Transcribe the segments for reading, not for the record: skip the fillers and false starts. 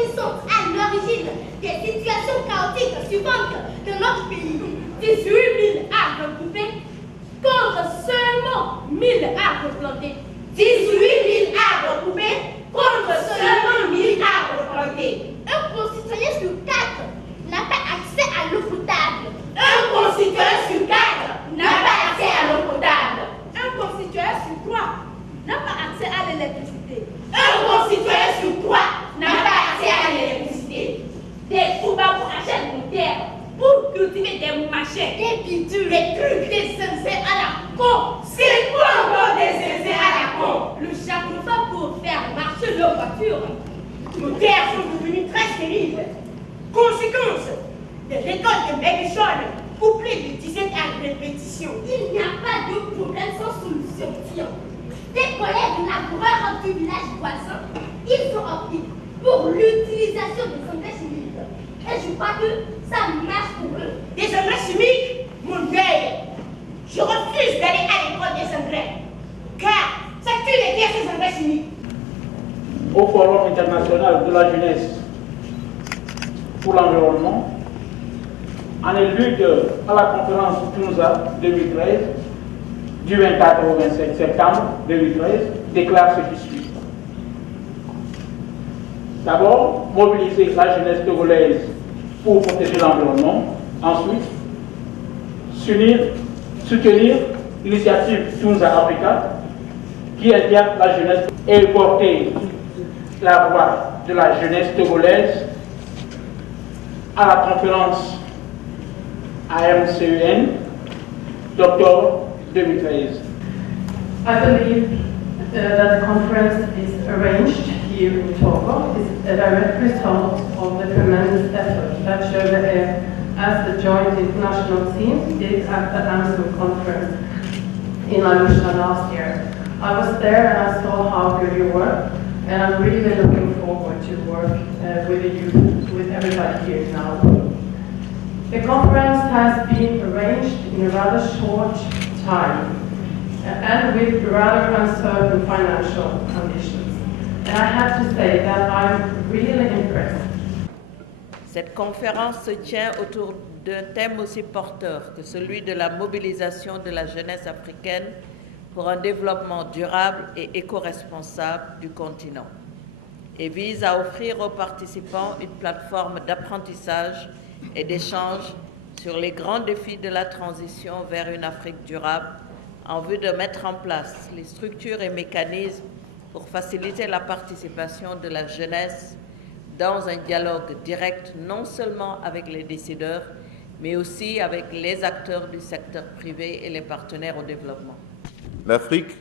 qui sont à l'origine des situations chaotiques suivantes de notre pays. 18 000 arbres coupés contre seulement 1 000 arbres plantés. 18 000 arbres coupés contre seulement 1 000 arbres plantés. Un concitoyen sur 4 n'a pas accès à l'eau potable. Un concitoyen sur 4 n'a pas accès à l'eau potable. Un concitoyen sur 3 n'a pas accès à l'électricité. Un concitoyen sur 3 n'a pas accès à l'électricité. Des troubadours achètent une terre pour cultiver des machins, des pitures, des trucs, des zinzins à la con. C'est quoi encore des zinzins à la con? Le charbon pour faire marcher nos voitures. Nos terres sont devenues très stériles. Conséquence, des récoltes maigrichonnes couplées de dizaines à répétition. Il n'y a pas de problème sans solution, tiens. Des collègues laboureurs du village voisin, ils sont optés pour l'utilisation des engrais chimiques. Et je crois que ça marche pour eux. Des engrais chimiques? Mon vieil, je refuse d'aller à l'école des engrais. Car ça tue les terres, ces engrais chimiques. Au Forum international de la jeunesse pour l'environnement, en élude à la conférence Tunza 2013, du 24 au 27 septembre 2013, déclare ce qui suit. D'abord, mobiliser la jeunesse togolaise pour protéger l'environnement. Ensuite, soutenir l'initiative Tunza Africa qui incarne la jeunesse et porter la voix de la jeunesse togolaise à la conférence AMCEN d'octobre 2013. I believe that the conference is arranged here in Togo is a direct result of the tremendous effort that Chauvet as the joint international team did at the Amsterdam conference in Arusha last year. I was there and I saw how good you were, and I'm really looking forward to work with the youth, with everybody here now. The conference has been arranged in a rather short time and with rather uncertain financial conditions. And I have to say that I'm really impressed. Cette conférence se tient autour d'un thème aussi porteur que celui de la mobilisation de la jeunesse africaine pour un développement durable et éco-responsable du continent et vise à offrir aux participants une plateforme d'apprentissage et d'échange sur les grands défis de la transition vers une Afrique durable en vue de mettre en place les structures et mécanismes pour faciliter la participation de la jeunesse dans un dialogue direct non seulement avec les décideurs, mais aussi avec les acteurs du secteur privé et les partenaires au développement. L'Afrique,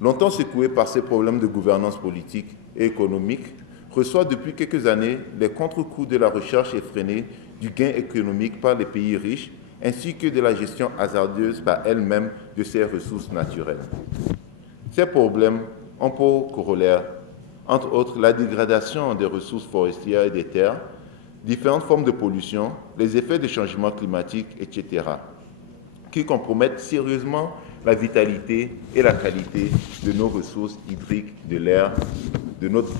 longtemps secouée par ses problèmes de gouvernance politique et économique, reçoit depuis quelques années les contre-coups de la recherche effrénée du gain économique par les pays riches, ainsi que de la gestion hasardeuse par elle-même de ses ressources naturelles. Ces problèmes ont pour corollaire, entre autres, la dégradation des ressources forestières et des terres, différentes formes de pollution, les effets des changements climatiques, etc., qui compromettent sérieusement la vitalité et la qualité de nos ressources hydriques, de l'air, de notre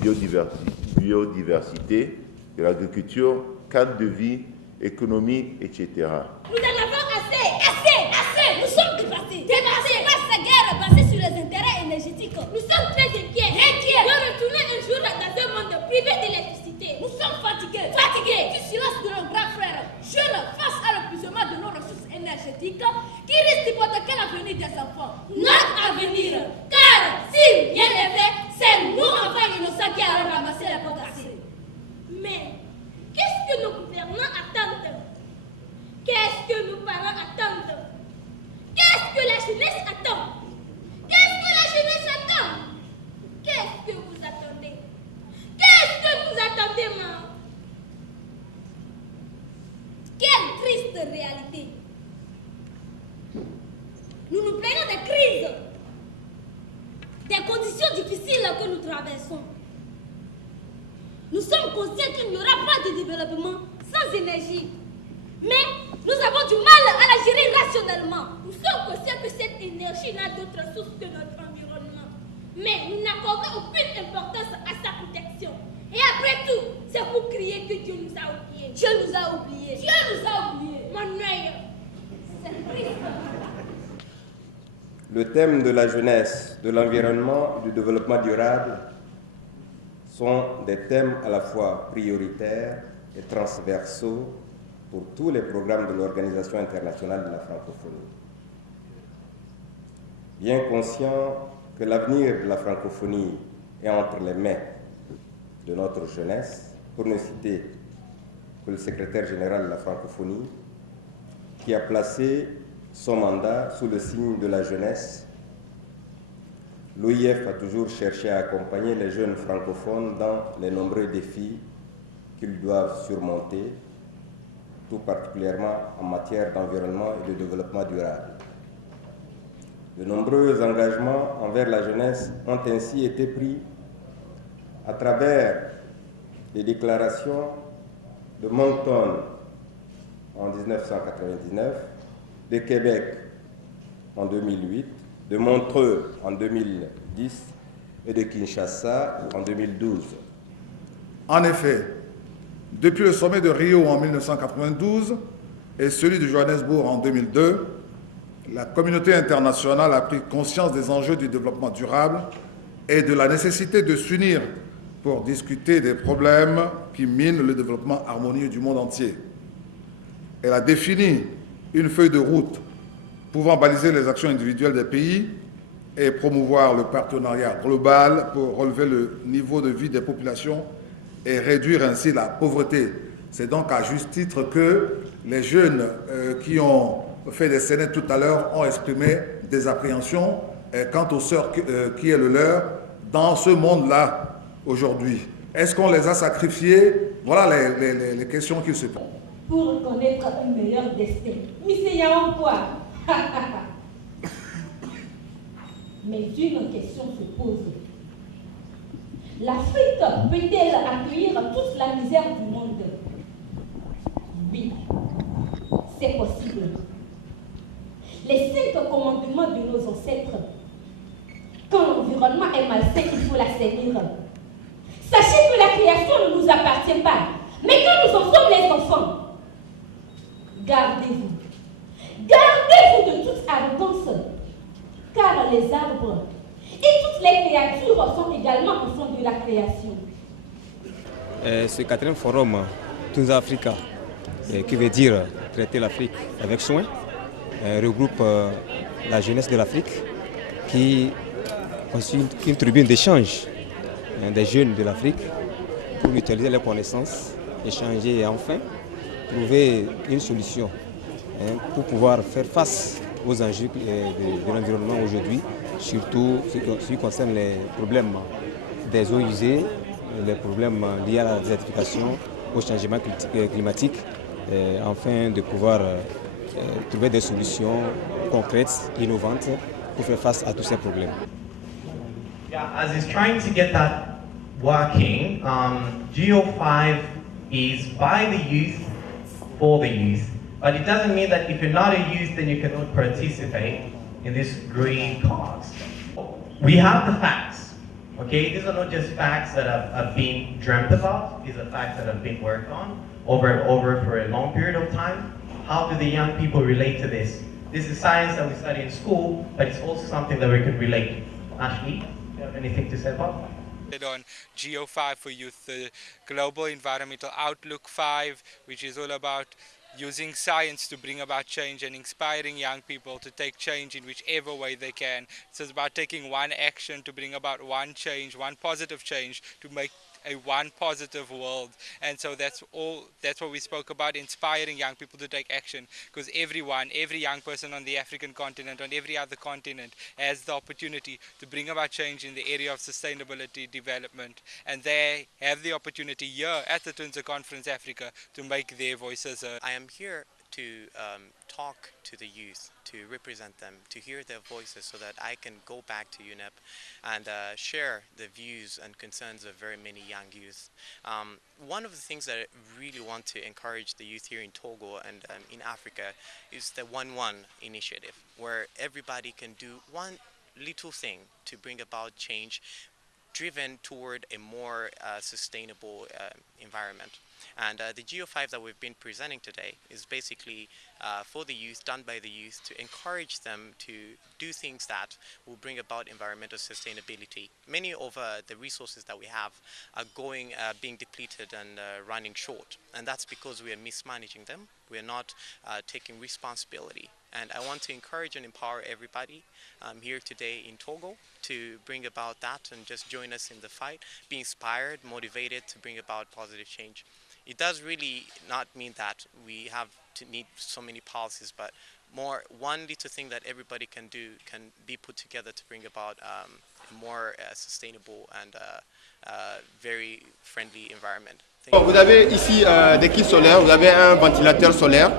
biodiversité, de l'agriculture, cadre de vie, économie, etc. Nous en avons assez. Nous sommes dépassés par cette guerre basée sur les intérêts énergétiques. Nous sommes très inquiets de retourner un jour dans un monde privé d'électricité. Nous sommes fatigués du silence de nos grands frères, jeunes face à l'épuisement de nos ressources énergétiques qui risquent d'hypothéquer l'avenir des enfants. Notre avenir, car si rien n'est fait, c'est nous enfants innocents qui allons ramasser les pots cassés. Mais qu'est-ce que nos gouvernants attendent? Qu'est-ce que nos parents attendent? Qu'est-ce que la jeunesse attend? Qu'est-ce que la jeunesse attend? Qu'est-ce que vous attendez? Qu'est-ce que vous attendez, maman? Quelle triste réalité! Nous nous plaignons des crises, des conditions difficiles que nous traversons. Nous sommes conscients qu'il n'y aura pas de développement sans énergie. Mais nous avons du mal à la gérer rationnellement. Nous sommes conscients que cette énergie n'a d'autre source que notre environnement. Mais nous n'accordons aucune importance à sa protection. Et après tout, C'est pour crier que Dieu nous a oubliés. Dieu nous a oubliés. Dieu nous a oubliés. Mon œil, c'est triste. Le thème de la jeunesse, de l'environnement et du développement durable sont des thèmes à la fois prioritaires et transversaux pour tous les programmes de l'Organisation internationale de la francophonie. Bien conscient que l'avenir de la francophonie est entre les mains de notre jeunesse, pour ne citer que le secrétaire général de la francophonie, qui a placé son mandat sous le signe de la jeunesse, l'OIF a toujours cherché à accompagner les jeunes francophones dans les nombreux défis qu'ils doivent surmonter, tout particulièrement en matière d'environnement et de développement durable. De nombreux engagements envers la jeunesse ont ainsi été pris à travers les déclarations de Moncton en 1999, de Québec en 2008, de Montreux en 2010 et de Kinshasa en 2012. En effet, depuis le sommet de Rio en 1992 et celui de Johannesburg en 2002, la communauté internationale a pris conscience des enjeux du développement durable et de la nécessité de s'unir pour discuter des problèmes qui minent le développement harmonieux du monde entier. Elle a défini une feuille de route pouvant baliser les actions individuelles des pays et promouvoir le partenariat global pour relever le niveau de vie des populations et réduire ainsi la pauvreté. C'est donc à juste titre que les jeunes qui ont fait des scénettes tout à l'heure ont exprimé des appréhensions quant au sort qui est le leur dans ce monde-là aujourd'hui. Est-ce qu'on les a sacrifiés? Voilà les questions qui se posent. Pour connaître un meilleur destin. Monsieur Yaonkwa. Mais une question se pose. L'Afrique peut-elle accueillir toute la misère du monde? Oui, c'est possible. Les 5 commandements de nos ancêtres. Quand l'environnement est malsain, il faut l'assainir. Sachez que la création ne nous appartient pas. Mais quand nous en sommes les enfants, gardez-vous. Gardez-vous de toute arrogance. Car les arbres et toutes les créatures sont également enfants de la création. Ce 4e forum Tunza Africa, qui veut dire traiter l'Afrique avec soin, regroupe la jeunesse de l'Afrique qui constitue une tribune d'échange des jeunes de l'Afrique pour mutualiser leurs connaissances, échanger et enfin trouver une solution pour pouvoir faire face aux enjeux de l'environnement aujourd'hui, surtout ce qui concerne les problèmes des eaux usées, les problèmes liés à la désertification, au changement climatique, afin de pouvoir trouver des solutions concrètes, innovantes pour faire face à tous ces problèmes. Yeah, as he's trying to get that working, GO5 is by the youth, for the youth. But it doesn't mean that if you're not a youth, then you cannot participate in this green cause. We have the facts, okay? These are not just facts that have been dreamt about. These are facts that have been worked on over and over for a long period of time. How do the young people relate to this? This is science that we study in school, but it's also something that we can relate. Ashley, do you have anything to say about that? On GO5 for Youth, the Global Environmental Outlook 5, which is all about using science to bring about change and inspiring young people to take change in whichever way they can. So it's about taking one action to bring about one change, one positive change to make a one positive world. And so that's what we spoke about, inspiring young people to take action, because every young person on the African continent, on every other continent, has the opportunity to bring about change in the area of sustainability development, and they have the opportunity here at the Tunza Conference Africa to make their voices heard. I am here to talk to the youth, to represent them, to hear their voices so that I can go back to UNEP and share the views and concerns of very many young youth. One of the things that I really want to encourage the youth here in Togo and in Africa is the 1-1 initiative, where everybody can do one little thing to bring about change driven toward a more sustainable environment. And the GEO5 that we've been presenting today is basically for the youth, done by the youth, to encourage them to do things that will bring about environmental sustainability. Many of the resources that we have are being depleted and running short. And that's because we are mismanaging them. We are not taking responsibility. And I want to encourage and empower everybody here today in Togo to bring about that and just join us in the fight, be inspired, motivated to bring about positive change. It does really not mean that we have to need so many policies, but more one little thing that everybody can do can be put together to bring about a more sustainable and very friendly environment. Vous avez ici des kits solaires, vous avez un ventilateur solaire.